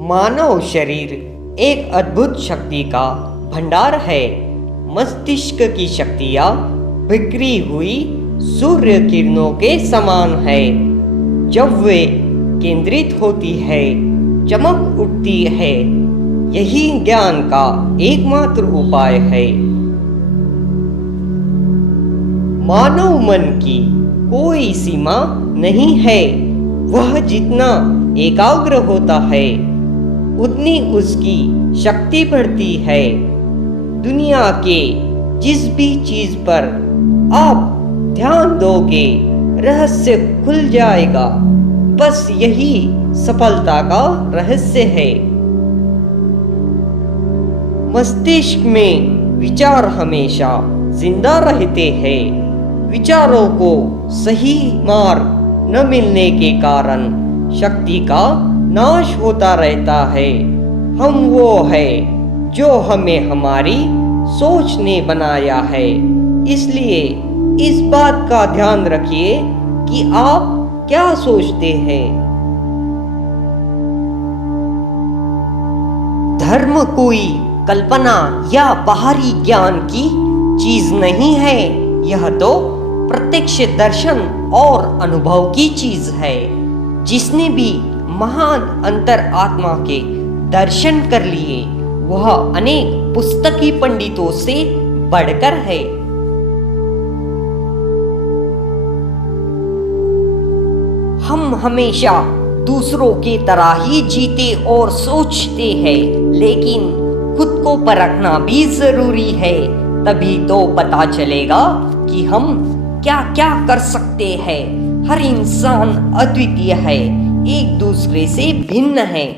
मानव शरीर एक अद्भुत शक्ति का भंडार है। मस्तिष्क की शक्तियाँ बिखरी हुई सूर्य किरणों के समान है। जब वे केंद्रित होती है, चमक उठती है। यही ज्ञान का एकमात्र उपाय है। मानव मन की कोई सीमा नहीं है। वह जितना एकाग्र होता है, उतनी उसकी शक्ति बढ़ती है। दुनिया के जिस भी चीज पर आप ध्यान दोगे, रहस्य खुल जाएगा। बस यही सफलता का रहस्य है। मस्तिष्क में विचार हमेशा जिंदा रहते हैं। विचारों को सही मार्ग न मिलने के कारण शक्ति का नाश होता रहता है। हम वो है जो हमें हमारी सोच ने बनाया है। इसलिए इस बात का ध्यान रखिए कि आप क्या सोचते हैं। धर्म कोई कल्पना या बाहरी ज्ञान की चीज नहीं है। यह तो प्रत्यक्ष दर्शन और अनुभव की चीज है। जिसने भी महान अंतर आत्मा के दर्शन कर लिए, वह अनेक पुस्तकी पंडितों से बढ़कर है। हम हमेशा दूसरों के तरह ही जीते और सोचते हैं, लेकिन खुद को परखना भी जरूरी है। तभी तो पता चलेगा कि हम क्या क्या कर सकते हैं। हर इंसान अद्वितीय है, एक दूसरे से भिन्न है।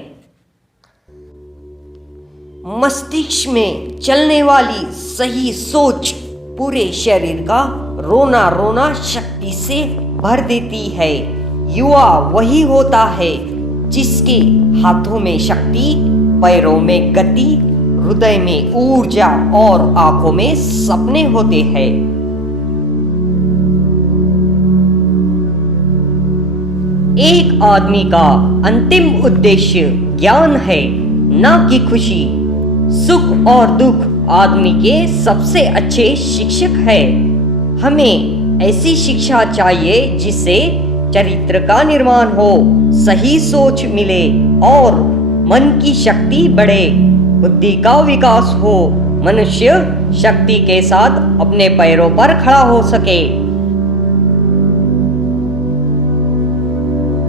मस्तिष्क में चलने वाली सही सोच पूरे शरीर का रोना रोना शक्ति से भर देती है। युवा वही होता है जिसके हाथों में शक्ति, पैरों में गति, हृदय में ऊर्जा और आंखों में सपने होते हैं। एक आदमी का अंतिम उद्देश्य ज्ञान है, न कि खुशी। सुख और दुख आदमी के सबसे अच्छे शिक्षक है। हमें ऐसी शिक्षा चाहिए जिससे चरित्र का निर्माण हो, सही सोच मिले और मन की शक्ति बढ़े, बुद्धि का विकास हो, मनुष्य शक्ति के साथ अपने पैरों पर खड़ा हो सके।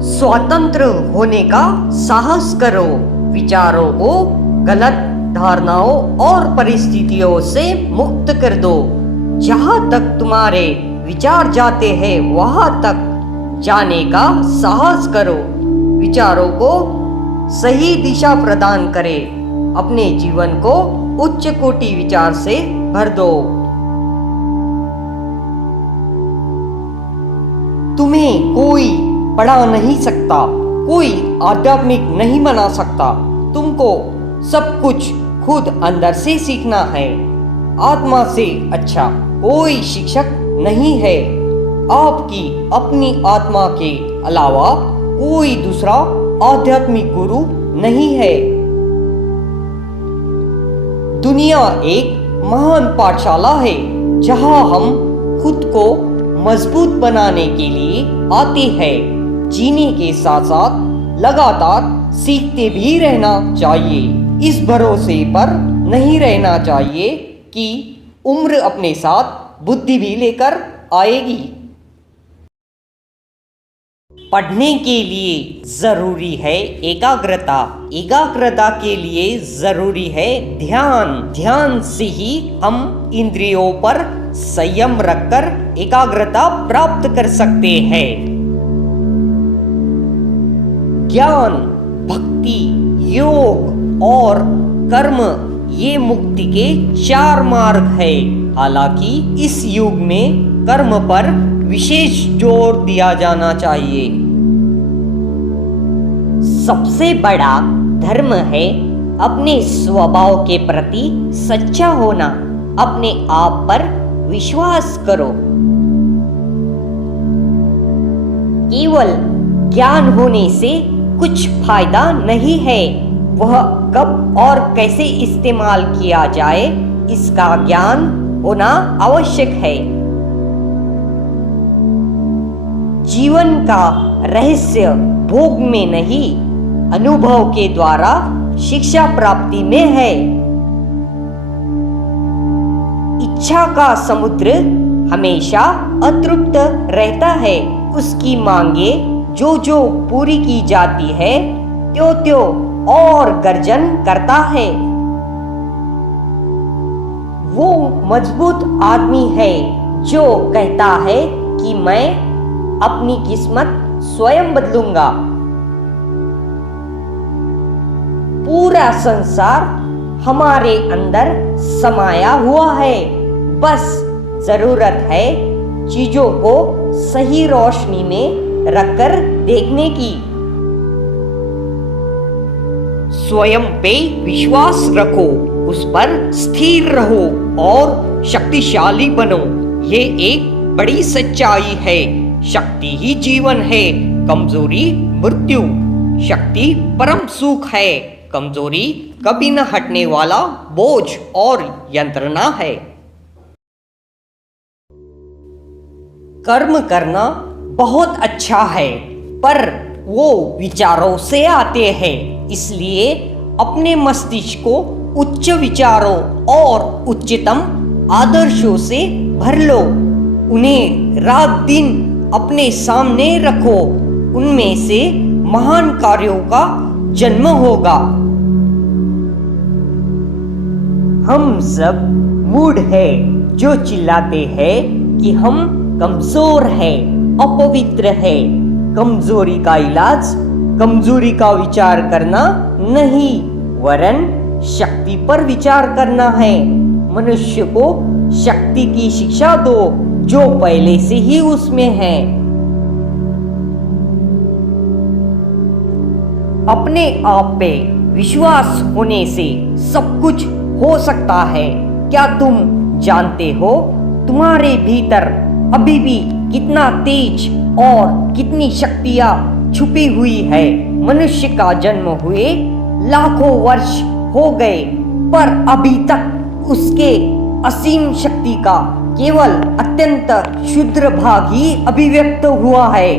स्वतंत्र होने का साहस करो। विचारों को गलत धारणाओं और परिस्थितियों से मुक्त कर दो। जहां तक तुम्हारे विचार जाते हैं, वहां तक जाने का साहस करो। विचारों को सही दिशा प्रदान करें। अपने जीवन को उच्च कोटि विचार से भर दो। तुम्हें कोई पढ़ा नहीं सकता, कोई आध्यात्मिक नहीं बना सकता। तुमको सब कुछ खुद अंदर से सीखना है। आत्मा से अच्छा कोई शिक्षक नहीं है। आपकी अपनी आत्मा के अलावा कोई दूसरा आध्यात्मिक गुरु नहीं है। दुनिया एक महान पाठशाला है, जहां हम खुद को मजबूत बनाने के लिए आते हैं। जीने के साथ साथ लगातार सीखते भी रहना चाहिए। इस भरोसे पर नहीं रहना चाहिए कि उम्र अपने साथ बुद्धि भी लेकर आएगी। पढ़ने के लिए जरूरी है एकाग्रता। एकाग्रता के लिए जरूरी है ध्यान। ध्यान से ही हम इंद्रियों पर संयम रखकर एकाग्रता प्राप्त कर सकते हैं। ज्ञान, भक्ति, योग और कर्म ये मुक्ति के 4 मार्ग है। हालांकि इस युग में कर्म पर विशेष जोर दिया जाना चाहिए। सबसे बड़ा धर्म है अपने स्वभाव के प्रति सच्चा होना। अपने आप पर विश्वास करो। केवल ज्ञान होने से कुछ फायदा नहीं है। वह कब और कैसे इस्तेमाल किया जाए, इसका ज्ञान होना आवश्यक है। जीवन का रहस्य भोग में नहीं, अनुभव के द्वारा शिक्षा प्राप्ति में है। इच्छा का समुद्र हमेशा अतृप्त रहता है। उसकी मांगे जो जो पूरी की जाती है, त्यों त्यों और गर्जन करता है। वो मजबूत आदमी है जो कहता है कि मैं अपनी किस्मत स्वयं बदलूंगा। पूरा संसार हमारे अंदर समाया हुआ है, बस जरूरत है चीजों को सही रोशनी में रखकर देखने की। स्वयं पे विश्वास रखो, उस पर स्थिर रहो और शक्तिशाली बनो। ये एक बड़ी सच्चाई है। शक्ति ही जीवन है, कमजोरी मृत्यु। शक्ति परम सुख है, कमजोरी कभी न हटने वाला बोझ और यंत्रणा है। कर्म करना बहुत अच्छा है, पर वो विचारों से आते हैं। इसलिए अपने मस्तिष्क को उच्च विचारों और उच्चतम आदर्शों से भर लो। उन्हें रात दिन अपने सामने रखो। उनमें से महान कार्यों का जन्म होगा। हम सब मूढ़ है जो चिल्लाते हैं कि हम कमजोर है, अपवित्र है। कमजोरी का इलाज कमजोरी का विचार करना नहीं, वरन शक्ति पर विचार करना है। मनुष्य को शक्ति की शिक्षा दो जो पहले से ही उसमें है। अपने आप पे विश्वास होने से सब कुछ हो सकता है। क्या तुम जानते हो तुम्हारे भीतर अभी भी कितना तेज और कितनी शक्तियां छुपी हुई है? मनुष्य का जन्म हुए लाखों वर्ष हो गए, पर अभी तक उसके असीम शक्ति का केवल अत्यंत क्षुद्र भाग ही अभिव्यक्त हुआ है।